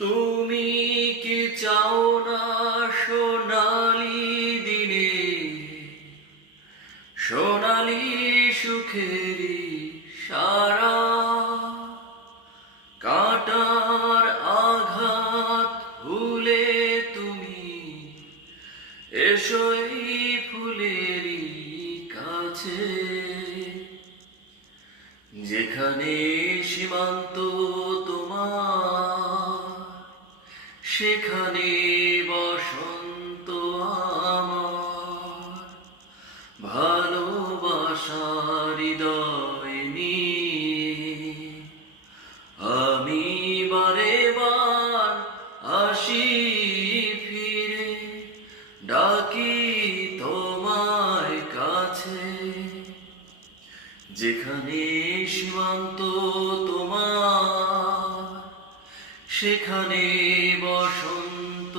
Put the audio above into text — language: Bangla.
তুমি কি চাও না সোনালি দিনে সোনালি সুখেরি সারা কাটার আঘাত ভুলে তুমি এসো এই ফুলেরই কাছে যেখানে সীমান্ত তোমার সেখানে বসন্ত আমার ভালোবাসার হৃদয় নিয়ে আমি বারে বার আসি ফিরে ডাকি তোমায় কাছে যেখানে সীমান্ত তোমার সেখানে বসন্ত